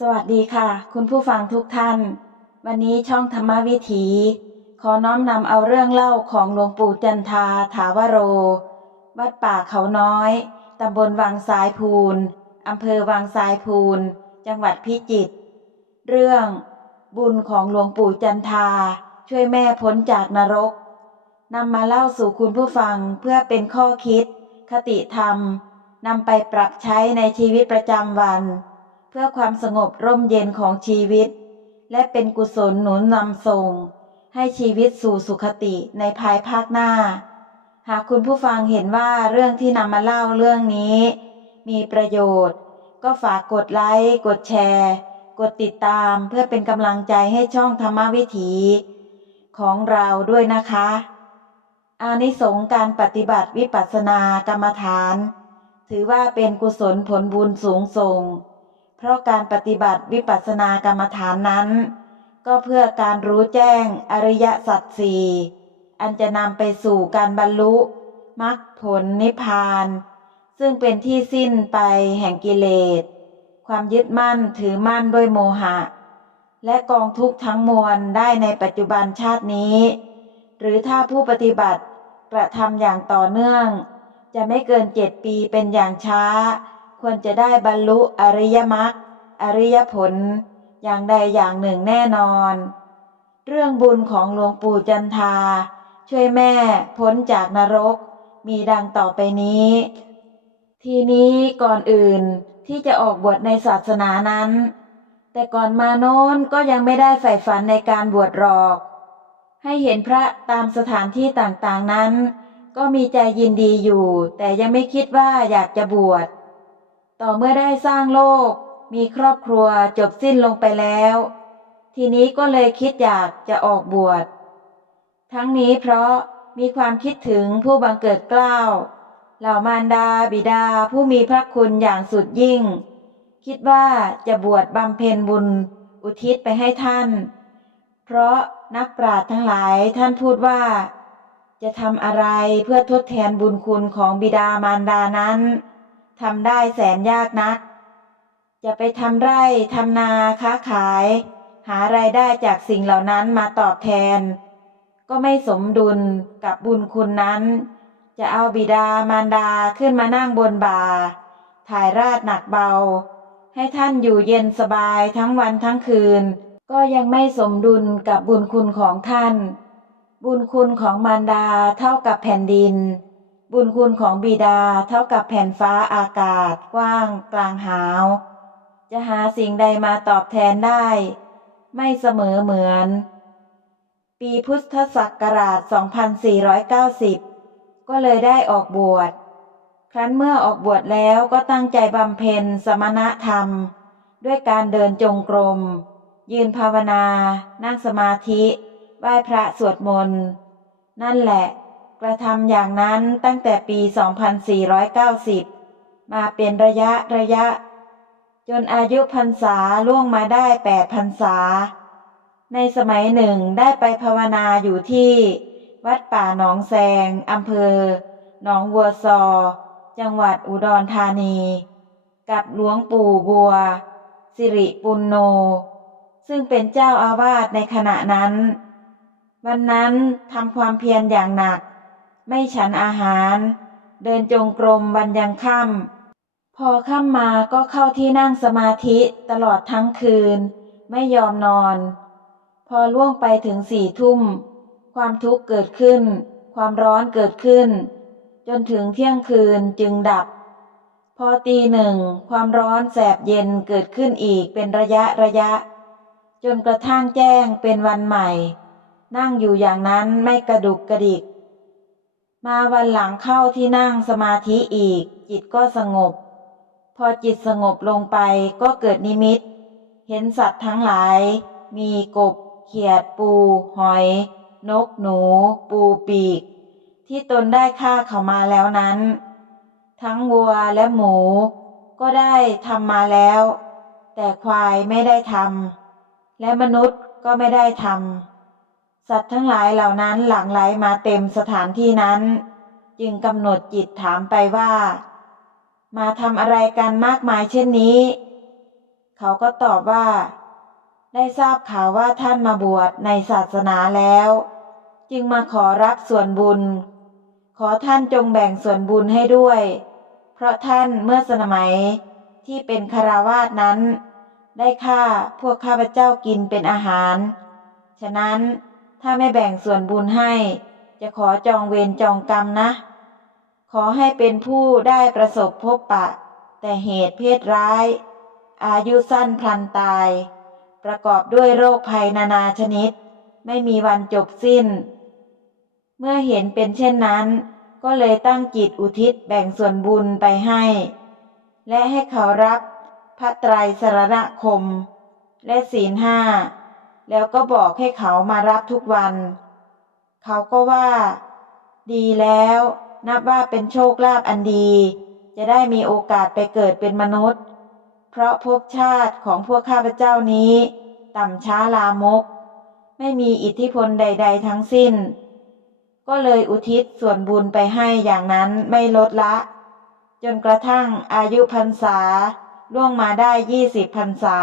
สวัสดีค่ะ คุณผู้ฟังทุกท่าน วันนี้ช่องธรรมวิถี ขอน้อมนำเอาเรื่องเล่าของหลวงปู่จันทาถาวโร วัดป่าเขาน้อยตำบลวังสายพูนอำเภอวังสายพูนจังหวัดพิจิตรเรื่องบุญของหลวงปู่จันทาช่วยแม่พ้นจากนรกนำมาเล่าสู่คุณผู้ฟังเพื่อเป็นข้อคิด คติธรรมนำไปปรับใช้ในชีวิตประจำวัน พื่อความสงบร่มเย็นของชีวิต และเป็นกุศลหนุนนำส่ง ให้ชีวิตสู่สุขติในภายภาคหน้า หากคุณผู้ฟังเห็นว่าเรื่องที่นำมาเล่าเรื่องนี้ มีประโยชน์ ก็ฝากกดไลค์ กดแชร์ กดติดตามเพื่อเป็นกำลังใจให้ช่องธรรมวิถีของเราด้วยนะคะ อานิสงส์การปฏิบัติวิปัสสนากรรมฐาน ถือว่าเป็นกุศลผลบุญสูงส่ง เพราะการปฏิบัติวิปัสสนากรรมฐานนั้น ก็เพื่อการรู้แจ้งอริยสัจสี่อันจะนำไปสู่การบรรลุมรรคผลนิพพาน ซึ่งเป็นที่สิ้นไปแห่งกิเลส ความยึดมั่นถือมั่นด้วยโมหะ และกองทุกข์ทั้งมวลได้ในปัจจุบันชาตินี้ หรือถ้าผู้ปฏิบัติกระทำอย่างต่อเนื่อง จะไม่เกินเจ็ดปีเป็นอย่างช้า ควรจะได้บรรลุอริยมรรคอริยผล อย่างใดอย่างหนึ่งแน่นอน เรื่องบุญของหลวงปู่จันทา ช่วยแม่พ้นจากนรก มีดังต่อไปนี้ ทีนี้ก่อนอื่นที่จะออกบวชในศาสนานั้น แต่ก่อนมาโน้นก็ยังไม่ได้ใฝ่ฝันในการบวชหรอก ให้เห็นพระตามสถานที่ต่างๆนั้น ก็มีใจยินดีอยู่ แต่ยังไม่คิดว่าอยากจะบวช ต่อเมื่อได้สร้างโลก มีครอบครัวจบสิ้นลงไปแล้ว ทีนี้ก็เลยคิดอยากจะออกบวช ทั้งนี้เพราะมีความคิดถึงผู้บังเกิดเกล้าวเหล่ามารดาบิดาผู้มีพระคุณอย่างสุดยิ่ง คิดว่าจะบวชบำเพ็ญบุญ อุทิศไปให้ท่าน เพราะนักปราชญ์ทั้งหลายท่านพูดว่า จะทำอะไรเพื่อทดแทนบุญคุณของบิดามารดานั้น ทำได้แสนยากนัก จะไปทำไร่ทำนาค้าขาย หารายได้จากสิ่งเหล่านั้นมาตอบแทน ก็ไม่สมดุลกับบุญคุณนั้น จะเอาบิดามารดาขึ้นมานั่งบนบ่าถ่ายราดหนักเบา ให้ท่านอยู่เย็นสบายทั้งวันทั้งคืน ก็ยังไม่สมดุลกับบุญคุณของท่าน บุญคุณของมารดาเท่ากับแผ่นดิน บุญคุณของบิดาเท่ากับแผ่นฟ้าอากาศกว้างกลางหาว จะหาสิ่งใดมาตอบแทนได้ ไม่เสมอเหมือน ปีพุทธศักราช 2490 ก็เลยได้ออกบวช ครั้นเมื่อออกบวชแล้วก็ตั้งใจบำเพ็ญสมณธรรม ด้วยการเดินจงกรม ยืนภาวนา นั่งสมาธิ ไหว้พระสวดมนต์ นั่นแหละ กระทำอย่างนั้นตั้งแต่ปี 2490 มาเป็นระยะระยะ จนอายุพรรษาล่วงมาได้แปดพรรษา ในสมัยหนึ่งได้ไปภาวนาอยู่ที่ วัดป่าหนองแซงอำเภอ หนองวัวซอ จังหวัดอุดรธานี กับหลวงปู่บัว สิริปุณโน ซึ่งเป็นเจ้าอาวาสในขณะนั้นวันนั้นทำความเพียรอย่างหนัก ไม่ฉันอาหาร เดินจงกรมวันยังค่ำพอค่ำมาก็เข้าที่นั่งสมาธิตลอดทั้งคืน ไม่ยอมนอน พอล่วงไปถึงสี่ทุ่ม ความทุกข์เกิดขึ้น ความร้อนเกิดขึ้น จนถึงเที่ยงคืนจึงดับ พอตีหนึ่งความร้อนแสบเย็นเกิดขึ้นอีกเป็นระยะระยะ จนกระทั่งแจ้งเป็นวันใหม่ นั่งอยู่อย่างนั้นไม่กระดุกกระดิก มาวันหลังเข้าที่นั่งสมาธิอีก จิตก็สงบ พอจิตสงบลงไปก็เกิดนิมิต เห็นสัตว์ทั้งหลาย มีกบ เขียดปู หอย นกหนู ปูปีก ที่ตนได้ฆ่าเขามาแล้วนั้น ทั้งวัวและหมู ก็ได้ทำมาแล้ว แต่ควายไม่ได้ทำและมนุษย์ก็ไม่ได้ทำ สัตว์ทั้งหลายเหล่านั้นหลั่งไหลมาเต็มสถานที่นั้น จึงกำหนดจิตถามไปว่า มาทำอะไรกันมากมายเช่นนี้ เขาก็ตอบว่า ได้ทราบข่าวว่าท่านมาบวชในศาสนาแล้ว จึงมาขอรับส่วนบุญ ขอท่านจงแบ่งส่วนบุญให้ด้วย เพราะท่านเมื่อสมัยที่เป็นคาราวาสนั้น ได้ฆ่าพวกข้าพเจ้ากินเป็นอาหาร ฉะนั้น ถ้าไม่แบ่งส่วนบุญให้ จะขอจองเวรจองกรรมนะ ขอให้เป็นผู้ได้ประสบพบปะ แต่เหตุเพศร้าย อายุสั้นพลันตาย ประกอบด้วยโรคภัยนานาชนิด ไม่มีวันจบสิ้น เมื่อเห็นเป็นเช่นนั้น ก็เลยตั้งจิตอุทิศแบ่งส่วนบุญไปให้ และให้เขารับพระไตรสรณคม และศีลห้า แล้วก็บอกให้เขามารับทุกวัน เขาก็ว่า ดีแล้ว นับว่าเป็นโชคลาภอันดี จะได้มีโอกาสไปเกิดเป็นมนุษย์ เพราะภพชาติของพวกข้าพเจ้านี้ ต่ำช้าลามก ไม่มีอิทธิพลใด ๆ ทั้งสิ้น ก็เลยอุทิศส่วนบุญไปให้อย่างนั้นไม่ลดละ จนกระทั่งอายุพรรษาล่วงมาได้ยี่สิบพรรษา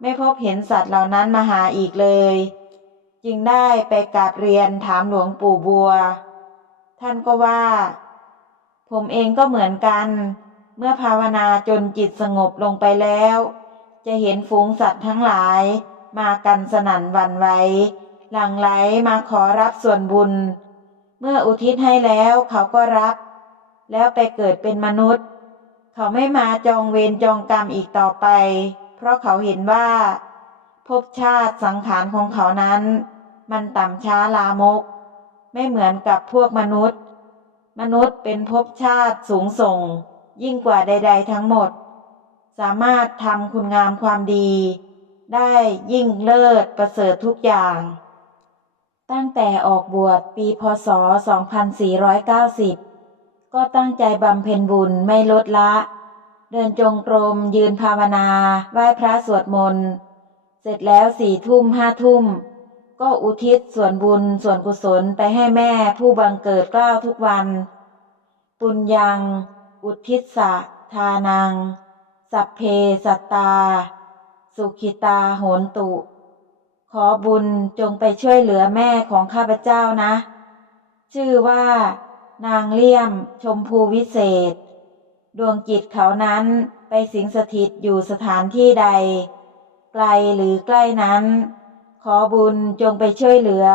ไม่พบเห็นสัตว์เหล่านั้นมาหาอีกเลย จึงได้ไปกราบเรียนถามหลวงปู่บัว ท่านก็ว่า ผมเองก็เหมือนกัน เมื่อภาวนาจนจิตสงบลงไปแล้ว จะเห็นฝูงสัตว์ทั้งหลาย มากันสนั่นวันไหวหลั่งไหลมาขอรับส่วนบุญ เมื่ออุทิศให้แล้วเขาก็รับ แล้วไปเกิดเป็นมนุษย์ เขาไม่มาจองเวรจองกรรมอีกต่อไป เพราะเขาเห็นว่าภพชาติสังขารของเขานั้น มันต่ำช้าลามก ไม่เหมือนกับพวกมนุษย์ มนุษย์เป็นภพชาติสูงส่ง ยิ่งกว่าใด ๆ ทั้งหมด สามารถทำคุณงามความดี ได้ยิ่งเลิศประเสริฐทุกอย่าง ตั้งแต่ออกบวชปีพศ 2490 ก็ตั้งใจบำเพ็ญบุญไม่ลดละ เดินจงกรม ยืนภาวนา ไหว้พระสวดมนต์ เสร็จแล้วสี่ทุ่มห้าทุ่ม ก็อุทิศส่วนบุญส่วนกุศลไปให้แม่ผู้บังเกิดกล้าวทุกวัน ปุญญัง อุทิศสะทานัง สัพเพสัตตา สุขิตาโหนตุ ขอบุญจงไปช่วยเหลือแม่ของข้าพเจ้านะ ชื่อว่า นางเลี่ยมชมพูวิเศษ ดวงจิตเขานั้นไปสิงสถิตอยู่สถานที่ใด ไกลหรือใกล้นั้น ขอบุญจงไปช่วยเหลือ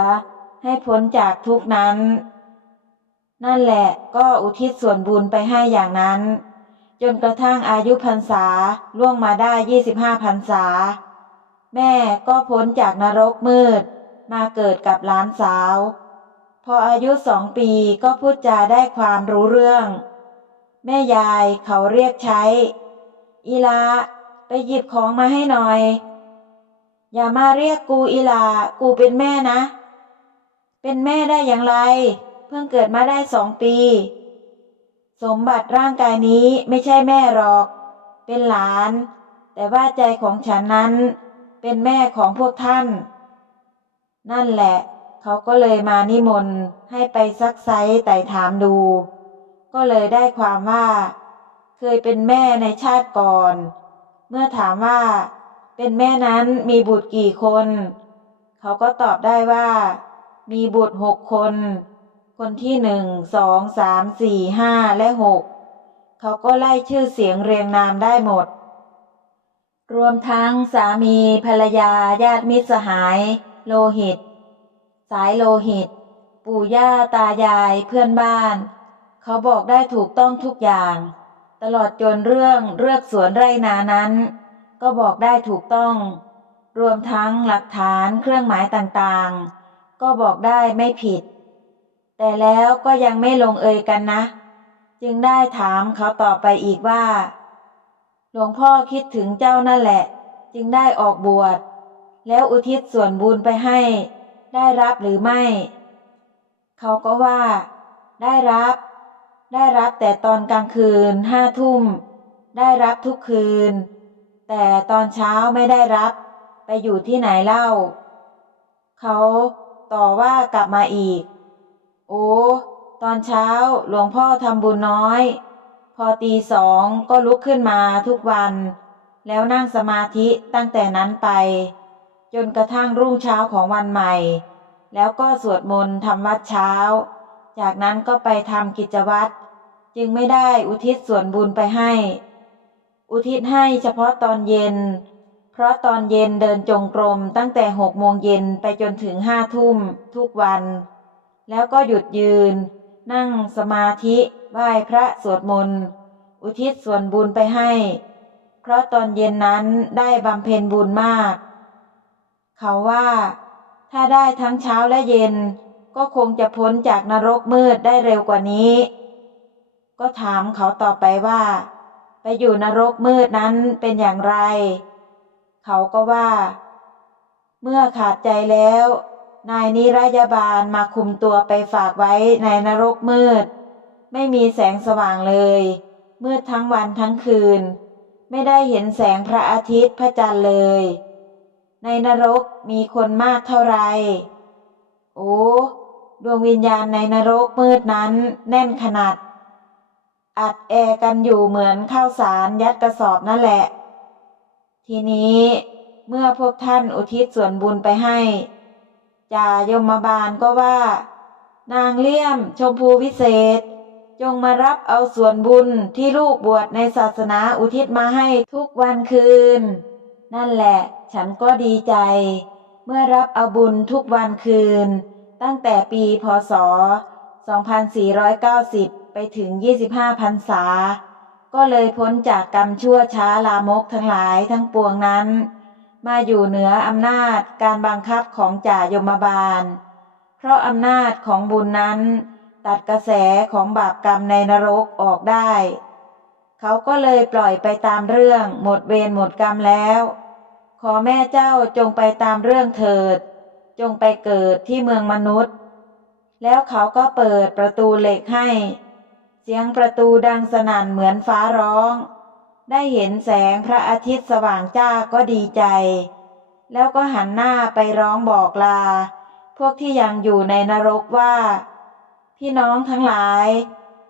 ให้พ้นจากทุกนั้น นั่นแหละก็อุทิศส่วนบุญไปให้อย่างนั้น จนกระทั่งอายุพรรษาล่วงมาได้ยี่สิบห้าพรรษา แม่ก็พ้นจากนรกมืด มาเกิดกับหลานสาว พออายุสองปีก็พูดจาได้ความรู้เรื่อง แม่ยายเขาเรียกใช้ อีลา ไปหยิบของมาให้หน่อย อย่ามาเรียกกูอีลา กูเป็นแม่นะ เป็นแม่ได้อย่างไร เพิ่งเกิดมาได้สองปี สมบัติร่างกายนี้ไม่ใช่แม่หรอก เป็นหลาน แต่ว่าใจของฉันนั้น เป็นแม่ของพวกท่าน นั่นแหละ เขาก็เลยมานิมนต์ให้ไปซักไซไต่ถามดู ก็เลยได้ความว่า เคยเป็นแม่ในชาติก่อน เมื่อถามว่า เป็นแม่นั้นมีบุตรกี่คน เขาก็ตอบได้ว่า มีบุตรหกคน คนที่หนึ่งสองสามสี่ห้าและหกเขาก็ไล่ชื่อเสียงเรียงนามได้หมด รวมทั้งสามีภรรยาญาติมิตรสหาย โลหิต สายโลหิต ปู่ย่าตายายเพื่อนบ้าน เขาบอกได้ถูกต้องทุกอย่าง ตลอดจนเรื่องเลือกสวนไร่นานั้น ก็บอกได้ถูกต้อง รวมทั้งหลักฐานเครื่องหมายต่างๆ ก็บอกได้ไม่ผิด แต่แล้วก็ยังไม่ลงเอยกันนะ จึงได้ถามเขาต่อไปอีกว่า หลวงพ่อคิดถึงเจ้านั่นแหละ จึงได้ออกบวชแล้วอุทิศส่วนบุญไปให้ ได้รับหรือไม่ เขาก็ว่า ได้รับ ได้รับแต่ตอนกลางคืนห้าทุ่ม ได้รับทุกคืน แต่ตอนเช้าไม่ได้รับ ไปอยู่ที่ไหนเล่า เขาต่อว่ากลับมาอีก โอ้ตอนเช้าหลวงพ่อทำบุญน้อย พอตีสองก็ลุกขึ้นมาทุกวัน แล้วนั่งสมาธิตั้งแต่นั้นไป จนกระทั่งรุ่งเช้าของวันใหม่ แล้วก็สวดมนต์ทำวัดเช้า จากนั้นก็ไปทำกิจวัตร จึงไม่ได้อุทิศส่วนบุญไปให้ อุทิศให้เฉพาะตอนเย็น เพราะตอนเย็นเดินจงกรมตั้งแต่หกโมงเย็นไปจนถึงห้าทุ่มทุกวัน แล้วก็หยุดยืน นั่งสมาธิไหว้พระสวดมนต์ อุทิศส่วนบุญไปให้ เพราะตอนเย็นนั้นได้บำเพ็ญบุญมาก เขาว่า ถ้าได้ทั้งเช้าและเย็น ก็คงจะพ้นจากนรกมืดได้เร็วกว่านี้ ก็ถามเขาต่อไปว่า ไปอยู่นรกมืดนั้นเป็นอย่างไร เขาก็ว่า เมื่อขาดใจแล้ว นายนิรยาบาลมาคุมตัวไปฝากไว้ในนรกมืด ไม่มีแสงสว่างเลย มืดทั้งวันทั้งคืน ไม่ได้เห็นแสงพระอาทิตย์พระจันทร์เลย ในนรกมีคนมากเท่าไหร่โอ้ดวงวิญญาณในนรกมืดนั้นแน่นขนาด อัดแอกันอยู่เหมือนข้าวสารยัดกระสอบนั่นแหละ ทีนี้เมื่อพวกท่านอุทิศส่วนบุญไปให้จ่ายมบาลก็ว่า นางเลี่ยมชมพูวิเศษ จงมารับเอาส่วนบุญที่ลูกบวชในศาสนาอุทิศมาให้ทุกวันคืน นั่นแหละ ฉันก็ดีใจ เมื่อรับเอาบุญทุกวันคืน ตั้งแต่ปีพศ 2490 ไปถึง25พรรษา ก็เลยพ้นจากกรรมชั่วช้าลามกทั้งหลายทั้งปวงนั้น มาอยู่เหนืออำนาจการบังคับของจ่ายมบาล เพราะอำนาจของบุญนั้น ตัดกระแสของบาปกรรมในนรกออกได้ เขาก็เลยปล่อยไปตามเรื่องหมดเวรหมดกรรมแล้ว ขอแม่เจ้าจงไปตามเรื่องเถิด จงไปเกิดที่เมืองมนุษย์แล้วเขาก็เปิดประตูเหล็กให้ เสียงประตูดังสนั่นเหมือนฟ้าร้อง ได้เห็นแสงพระอาทิตย์สว่างจ้าก็ดีใจ แล้วก็หันหน้าไปร้องบอกลา พวกที่ยังอยู่ในนรกว่า พี่น้องทั้งหลาย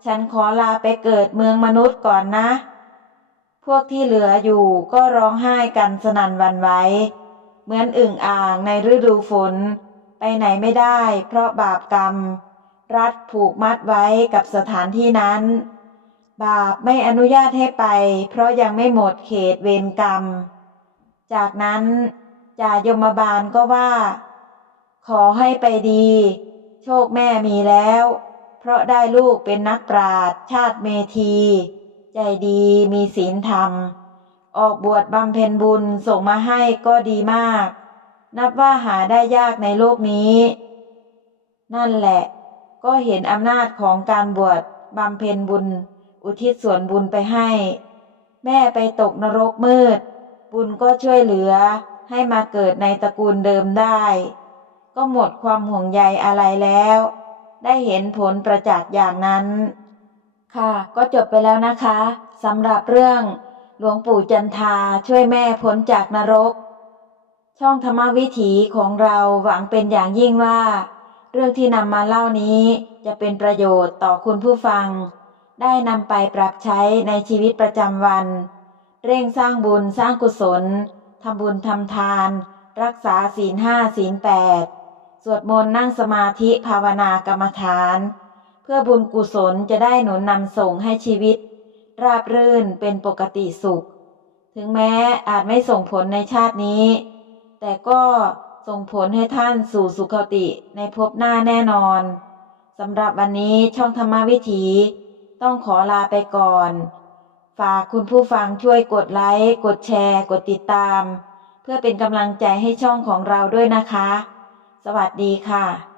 ฉันขอลาไปเกิดเมืองมนุษย์ก่อนนะ พวกที่เหลืออยู่ก็ร้องไห้กันสนั่นวันไหวเหมือนอึ่งอ่างในฤดูฝน ไปไหนไม่ได้เพราะบาปกรรม รัดผูกมัดไว้กับสถานที่นั้น บาปไม่อนุญาตให้ไป เพราะยังไม่หมดเขตเวรกรรม จากนั้นจ่ายมบาลก็ว่า ขอให้ไปดี โชคแม่มีแล้ว เพราะได้ลูกเป็นนักปราชญ์ชาติเมธี ใจดีมีศีลธรรม ออกบวชบำเพ็ญบุญส่งมาให้ก็ดีมาก นับว่าหาได้ยากในโลกนี้ นั่นแหละ ก็เห็นอำนาจของการบวชบำเพ็ญบุญ อุทิศส่วนบุญไปให้ แม่ไปตกนรกมืด บุญก็ช่วยเหลือให้มาเกิดในตระกูลเดิมได้ ก็หมดความห่วงใยอะไรแล้ว ได้เห็นผลประจักษ์อย่างนั้น ค่ะ ก็จบไปแล้วนะคะสำหรับเรื่องหลวงปู่จันทาช่วยแม่พ้นจากนรก ช่องธรรมวิถีของเราหวังเป็นอย่างยิ่งว่า เรื่องที่นำมาเล่านี้จะเป็นประโยชน์ต่อคุณผู้ฟัง ได้นำไปปรับใช้ในชีวิตประจำวัน เร่งสร้างบุญสร้างกุศลทำบุญทำทาน รักษาศีลห้าศีลแปดสวดมนต์นั่งสมาธิภาวนากรรมฐาน เพื่อบุญกุศลจะได้หนุนนำส่งให้ชีวิต ราบรื่นเป็นปกติสุข ถึงแม้อาจไม่ส่งผลในชาตินี้ แต่ก็ ส่งผลให้ท่านสู่สุคติในภพหน้าแน่นอนสำหรับวันนี้ช่องธรรมวิถี ต้องขอลาไปก่อน ฝากคุณผู้ฟังช่วยกดไลค์ กดแชร์ กดติดตาม เพื่อเป็นกำลังใจให้ช่องของเราด้วยนะคะ สวัสดีค่ะ